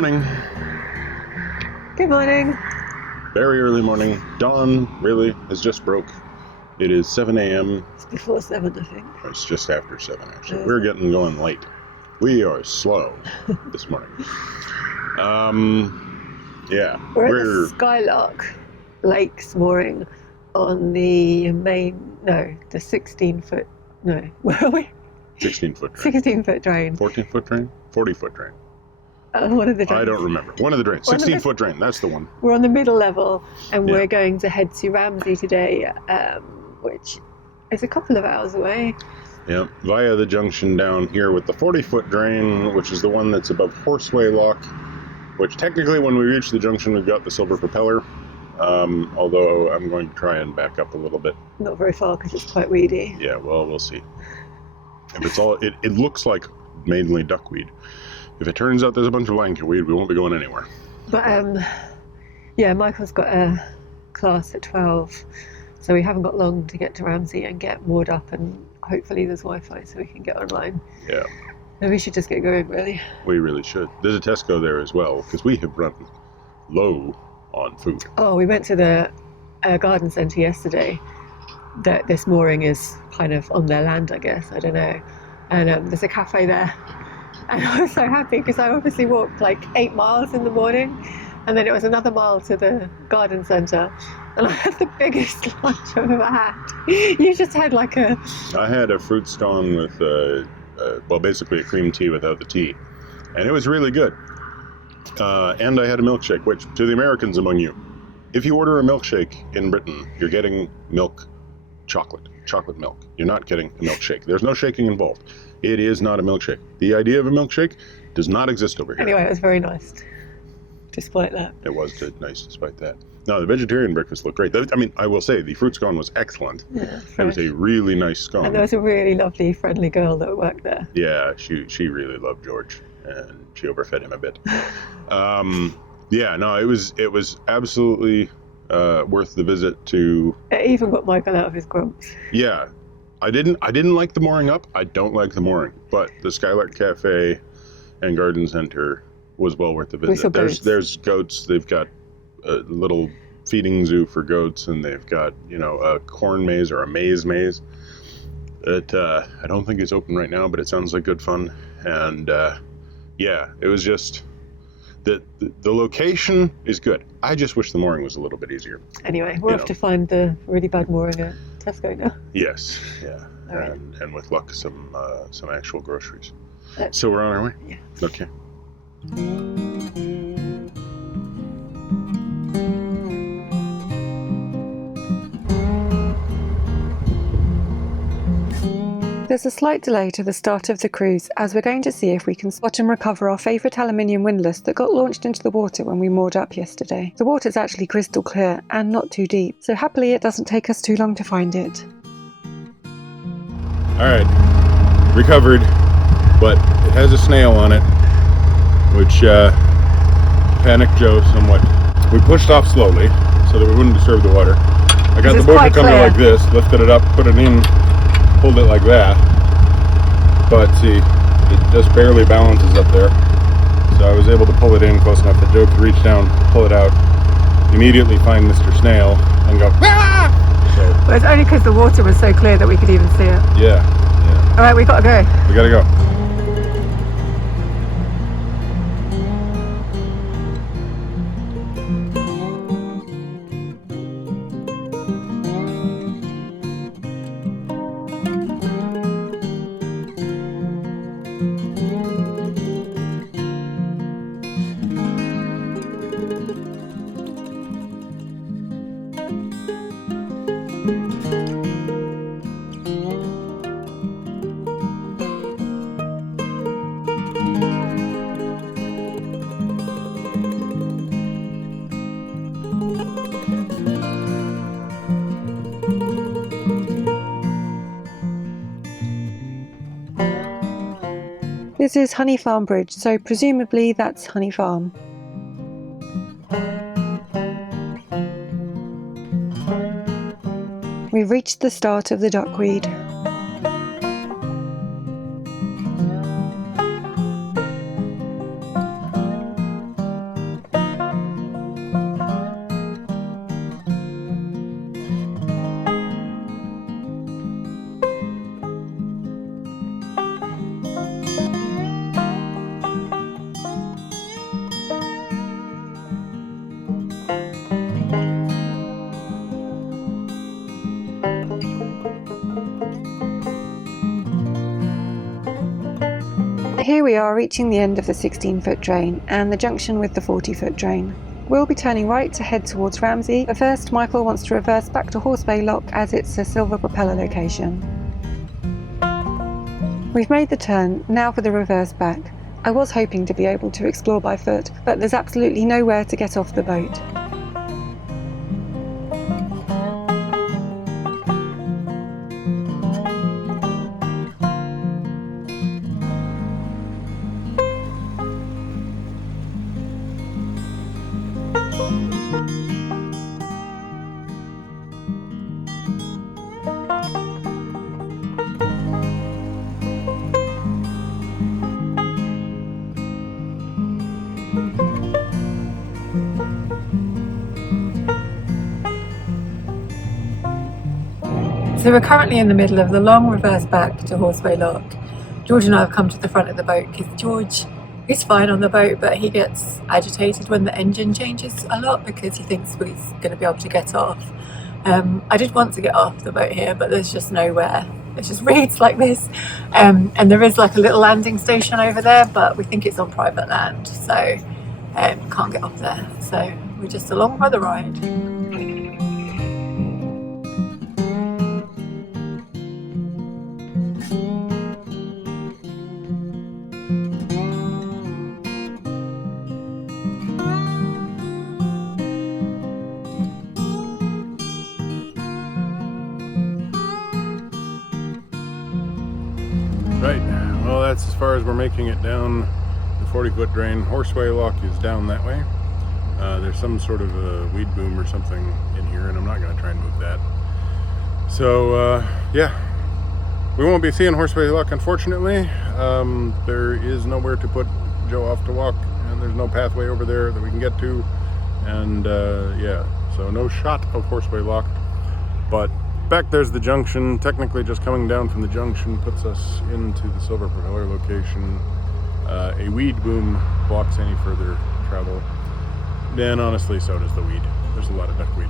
morning. Good morning. Very early morning. Dawn really has just broke. It is 7 a.m. It's before 7, I think. It's just after 7, actually. We're getting going late. We are slow this morning. Yeah. We're at the Skylark Lakes mooring on the the 16-foot, where are we? 16-foot drain. 16-foot drain. 14-foot drain? 40-foot drain. One of the drains. I don't remember. One of the drains. 16-foot drain, that's the one. We're on the middle level, and we're going to head to Ramsey today, which is a couple of hours away. Yep, via the junction down here with the 40-foot drain, which is the one that's above Horseway Lock, which technically when we reach the junction we've got the Silver Propeller, although I'm going to try and back up a little bit. Not very far because it's quite weedy. Yeah, well, we'll see. It looks like mainly duckweed. If it turns out there's a bunch of lionweed, we won't be going anywhere. But yeah, Michael's got a class at 12, so we haven't got long to get to Ramsey and get moored up, and hopefully there's Wi-Fi so we can get online. Yeah. And we should just get going, really. We really should. There's a Tesco there as well, because we have run low on food. Oh, we went to the garden centre yesterday. This mooring is kind of on their land, I guess. I don't know. And there's a cafe there. And I was so happy because I obviously walked like 8 miles in the morning, and then it was another mile to the garden centre, and I had the biggest lunch I've ever had. You just had like I had a fruit scone with, basically a cream tea without the tea, and it was really good. And I had a milkshake, which to the Americans among you, if you order a milkshake in Britain, you're getting chocolate milk. You're not getting a milkshake. There's no shaking involved. It is not a milkshake. The idea of a milkshake does not exist over here. Anyway, it was very nice, despite that. It was nice, despite that. No, the vegetarian breakfast looked great. I mean, I will say, the fruit scone was excellent. Yeah, fresh. It was a really nice scone. And there was a really lovely, friendly girl that worked there. Yeah, she really loved George, and she overfed him a bit. Yeah, no, it was absolutely worth the visit to... It even got Michael out of his grumps. Yeah. I didn't like the mooring up. I don't like the mooring, but the Skylark Cafe and Garden Center was well worth the visit. We saw goats. There's goats. They've got a little feeding zoo for goats, and they've got a corn maze or a maze that I don't think it's open right now, but it sounds like good fun. And yeah, it was just the location is good. I just wish the mooring was a little bit easier. Anyway, we're off to find the really bad mooring at Tesco now. Yes, yeah. All right. And with luck, some actual groceries. So we're on our way? Yeah. Okay. There's a slight delay to the start of the cruise, as we're going to see if we can spot and recover our favourite aluminium windlass that got launched into the water when we moored up yesterday. The water's actually crystal clear and not too deep, so happily it doesn't take us too long to find it. Alright, recovered, but it has a snail on it, which panicked Joe somewhat. We pushed off slowly so that we wouldn't disturb the water. I got the boat hook under like this, lifted it up, put it in, pulled it like that, but see, it just barely balances up there, so I was able to pull it in close enough that Joe could reach down, pull it out, immediately find Mr. Snail, and go, ah! So, well, it's only because the water was so clear that we could even see it. Yeah. Alright, we gotta go. We gotta go. This is Honey Farm Bridge, so presumably that's Honey Farm. We've reached the start of the duckweed. we are reaching the end of the 16-foot drain and the junction with the 40-foot drain. We'll be turning right to head towards Ramsey, but first Michael wants to reverse back to Horseway Lock as it's a Silver Propeller location. We've made the turn, now for the reverse back. I was hoping to be able to explore by foot, but there's absolutely nowhere to get off the boat. So we're currently in the middle of the long reverse back to Horseway Lock. George and I have come to the front of the boat because George is fine on the boat, but he gets agitated when the engine changes a lot because he thinks he's going to be able to get off. I did want to get off the boat here, but there's just nowhere. It just reads like this. And there is like a little landing station over there, but we think it's on private land, so can't get off there. So we're just along by the ride. Right, well that's as far as we're making it down the 40-foot drain. Horseway Lock is down that way. There's some sort of a weed boom or something in here, and I'm not going to try and move that. So yeah, we won't be seeing Horseway Lock, unfortunately. There is nowhere to put Joe off to walk, and there's no pathway over there that we can get to, and yeah, so no shot of Horseway Lock. But back there's the junction. Technically just coming down from the junction puts us into the Silver Propeller location. A weed boom blocks any further travel. Then honestly, so does the weed. There's a lot of duckweed,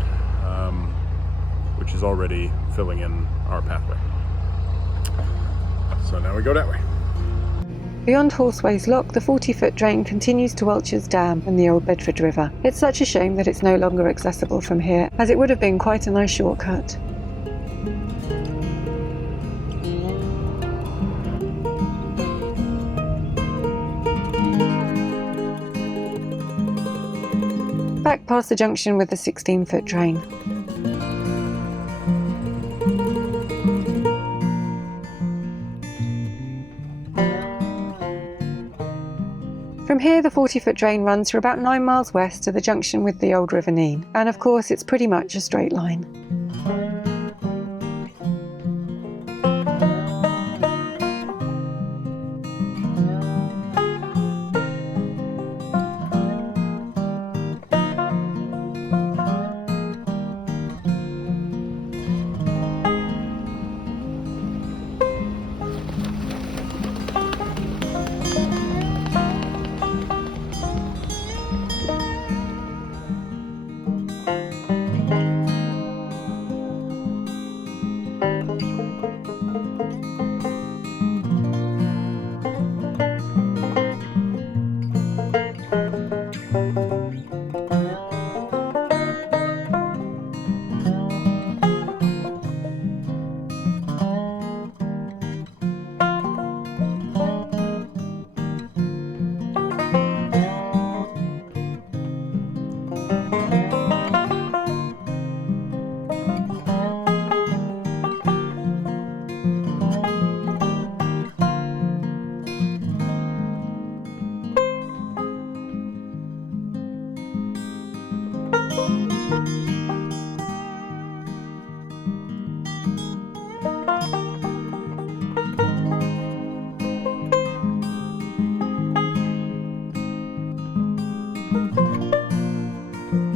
which is already filling in our pathway. So now we go that way. Beyond Horseway's Lock, the 40-foot drain continues to Welch's Dam and the Old Bedford River. It's such a shame that it's no longer accessible from here, as it would have been quite a nice shortcut. Back past the junction with the 16-foot drain. From here, the 40-foot drain runs for about 9 miles west to the junction with the Old River Nene, and of course it's pretty much a straight line.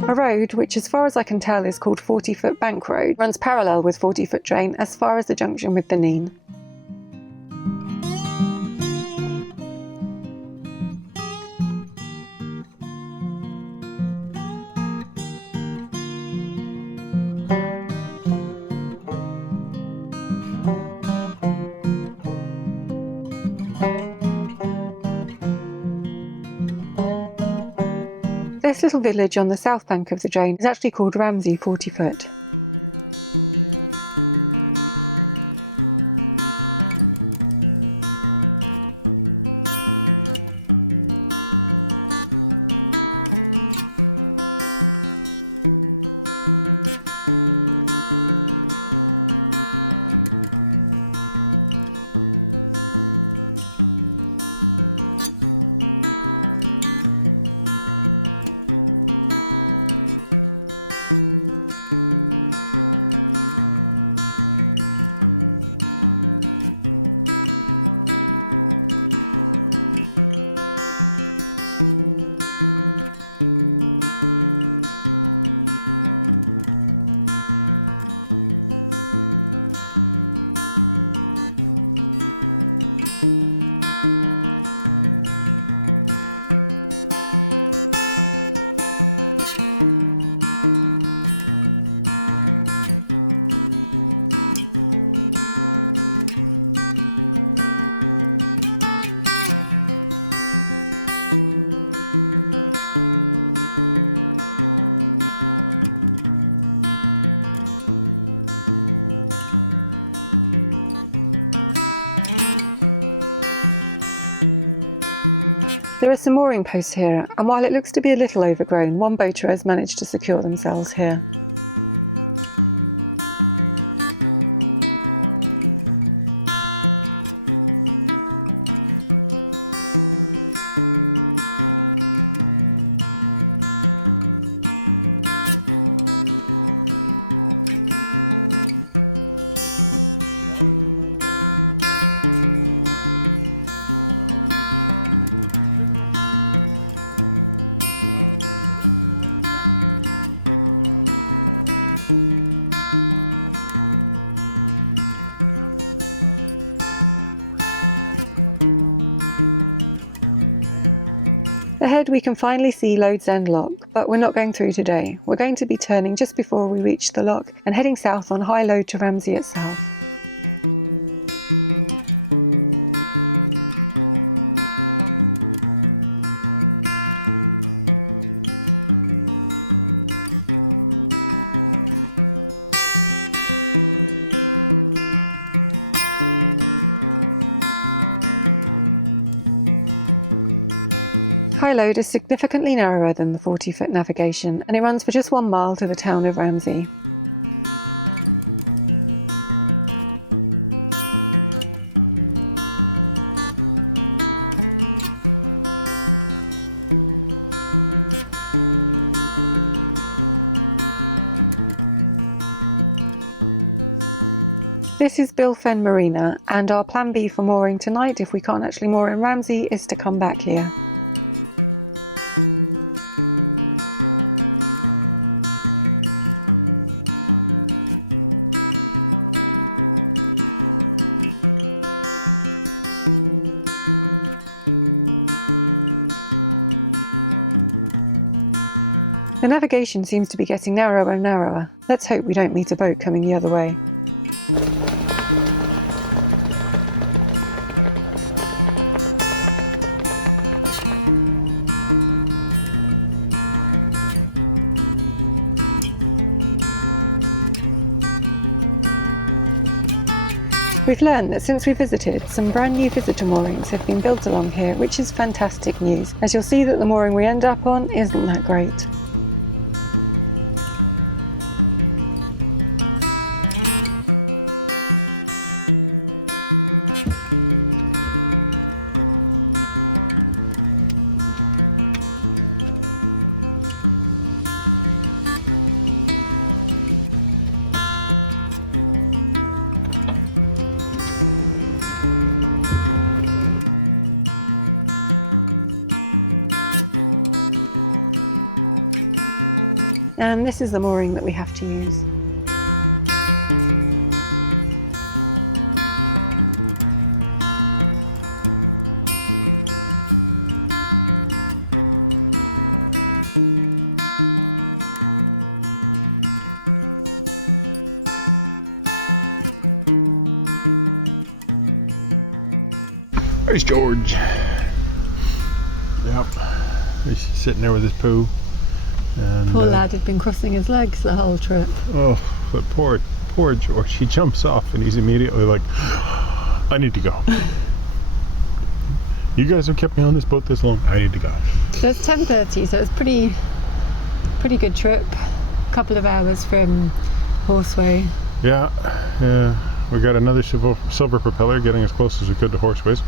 A road, which as far as I can tell is called 40-foot Bank Road, runs parallel with 40-foot drain as far as the junction with the Nene. This little village on the south bank of the drain is actually called Ramsey 40 Foot. There are some mooring posts here, and while it looks to be a little overgrown, one boater has managed to secure themselves here. Ahead we can finally see Load's End Lock, but we're not going through today. We're going to be turning just before we reach the lock and heading south on high load to Ramsey itself. High load is significantly narrower than the 40-foot navigation, and it runs for just 1 mile to the town of Ramsey. This is Bilfen Marina, and our plan B for mooring tonight, if we can't actually moor in Ramsey, is to come back here. The navigation seems to be getting narrower and narrower. Let's hope we don't meet a boat coming the other way. We've learned that since we visited, some brand new visitor moorings have been built along here, which is fantastic news, as you'll see that the mooring we end up on isn't that great. And this is the mooring that we have to use. There's George. Yep. He's sitting there with his poo. And, Poor lad had been crossing his legs the whole trip. Oh, but poor George. He jumps off and he's immediately like, I need to go. You guys have kept me on this boat this long. I need to go. So it's 10:30, so it's pretty good trip. Couple of hours from Horseway. Yeah, we got another silver propeller getting as close as we could to Horseways.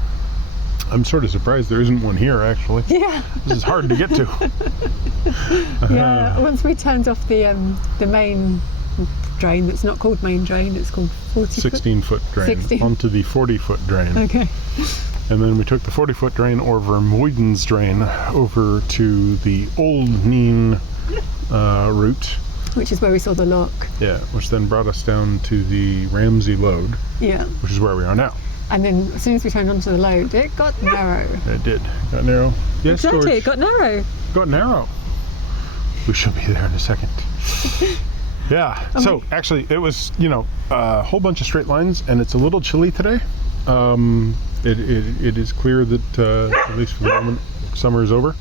I'm sort of surprised there isn't one here, actually. Yeah. This is hard to get to. Yeah, once we turned off the main drain, that's not called main drain, it's called 16-foot drain 16. onto the 40-foot drain. Okay. And then we took the 40-foot drain or Vermeuden's drain over to the Old Neen route. Which is where we saw the lock. Yeah, which then brought us down to the Ramsey load. Yeah. Which is where we are now. And then as soon as we turned onto the load, it got narrow. It did. Got narrow. Yes, Exactly, George. it got narrow. Got narrow. We should be there in a second. Yeah. So actually, it was a whole bunch of straight lines, and it's a little chilly today. It is clear that at least for the moment, summer is over.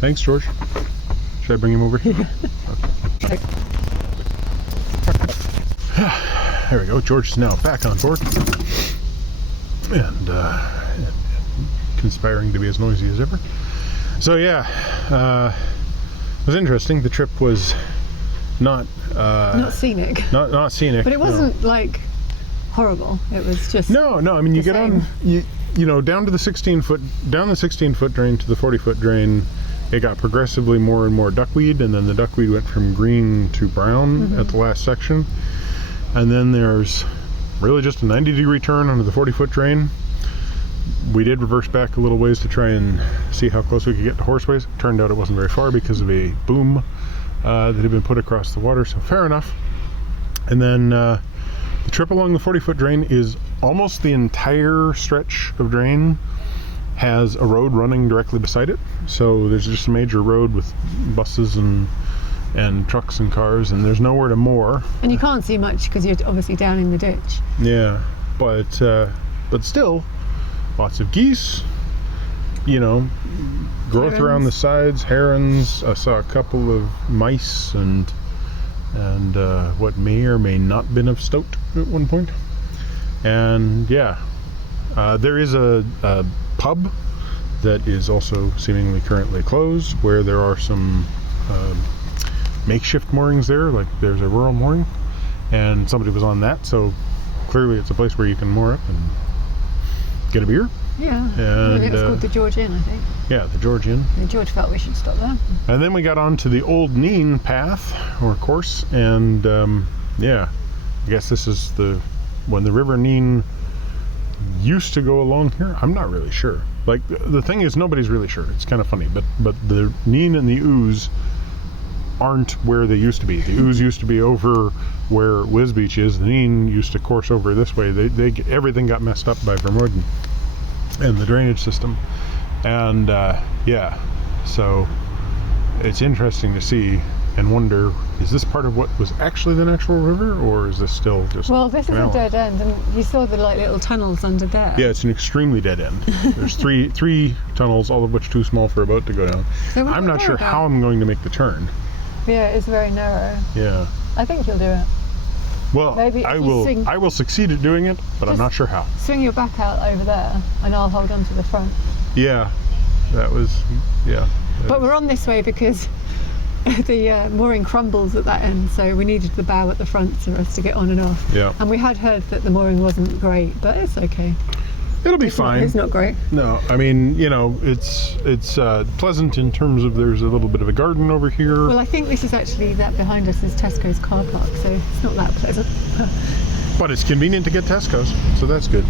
Thanks, George. Should I bring him over here? Yeah. There we go. George is now back on board, and conspiring to be as noisy as ever. So yeah, it was interesting. The trip was not scenic. Not scenic. But it wasn't like horrible. It was just no. I mean, you the get same. down to the 16-foot drain to the 40-foot drain. It got progressively more and more duckweed, and then the duckweed went from green to brown at the last section. And then there's really just a 90-degree turn onto the 40-foot drain. We did reverse back a little ways to try and see how close we could get to Horseways. Turned out it wasn't very far because of a boom that had been put across the water, so fair enough. And then the trip along the 40-foot drain is almost the entire stretch of drain has a road running directly beside it. So there's just a major road with buses and trucks and cars, and there's nowhere to moor. And you can't see much because you're obviously down in the ditch. Yeah, but still, lots of geese. Growth Herons. around the sides, herons. I saw a couple of mice and what may or may not been of stoat at one point. And yeah, there is a pub that is also seemingly currently closed, where there are some makeshift moorings there, like there's a rural mooring, and somebody was on that, so clearly it's a place where you can moor up and get a beer. Yeah, and it was called the George Inn, I think. Yeah, the George Inn. And George felt we should stop there. And then we got onto the Old Neen path or course, and yeah, I guess this is when the River Neen used to go along here. I'm not really sure. Like the thing is, nobody's really sure. It's kind of funny, but the Neen and the Ouse aren't where they used to be. The Ouse used to be over where Liz Beach is. The Neen used to course over this way. They everything got messed up by Vermeuden and the drainage system. And yeah, so it's interesting to see and wonder, is this part of what was actually the natural river, or is this still just... Well, this is a dead end, and you saw the little tunnels under there. Yeah, it's an extremely dead end. There's three tunnels, all of which too small for a boat to go down. So I'm not sure how I'm going to make the turn. Yeah, it's very narrow. Yeah. I think you'll do it. Well, maybe if you swing... I will succeed at doing it, but I'm not sure how. Swing your back out over there, and I'll hold on to the front. Yeah, yeah. But we're on this way because the mooring crumbles at that end, so we needed the bow at the front for us to get on and off. Yeah. And we had heard that the mooring wasn't great, but it's okay. It'll be fine. It's not great. No, I mean, it's pleasant in terms of there's a little bit of a garden over here. Well, I think this is actually, that behind us is Tesco's car park, so it's not that pleasant. But it's convenient to get Tesco's, so that's good.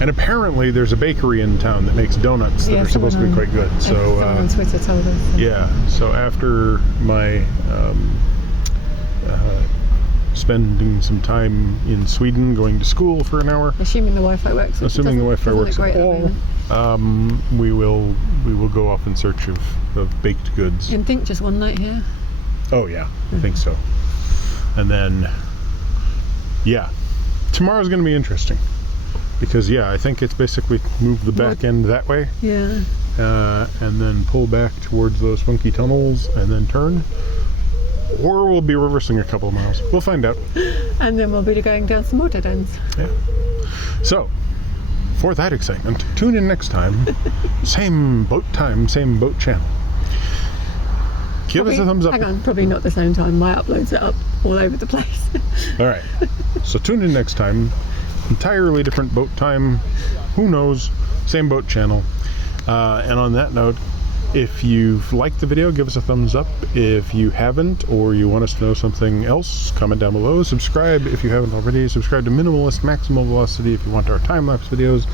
And apparently there's a bakery in town that makes donuts that are supposed to be quite good. So someone on Twitter told us. So. Yeah, so after my spending some time in Sweden going to school for an hour. Assuming the Wi-Fi works, which doesn't look great at the moment. We will go off in search of baked goods. And think just one night here? Oh yeah, I think so. And then, yeah, tomorrow's going to be interesting. Because, yeah, I think it's basically moved the back end that way. Yeah. and then pull back towards those funky tunnels and then turn. Or we'll be reversing a couple of miles. We'll find out. And then we'll be going down some more dead ends. Yeah. So, for that excitement, tune in next time. Same boat time, same boat channel. Give us a thumbs up. Hang on, probably not the same time. My uploads are up all over the place. All right. So tune in next time. Entirely different boat time. Who knows? Same boat channel. And on that note, if you've liked the video, give us a thumbs up. If you haven't, or you want us to know something else, comment down below. Subscribe if you haven't already. Subscribe to Minimalist Maximal Velocity if you want our time-lapse videos.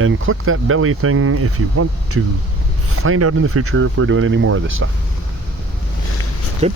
And click that belly thing if you want to find out in the future if we're doing any more of this stuff. Good?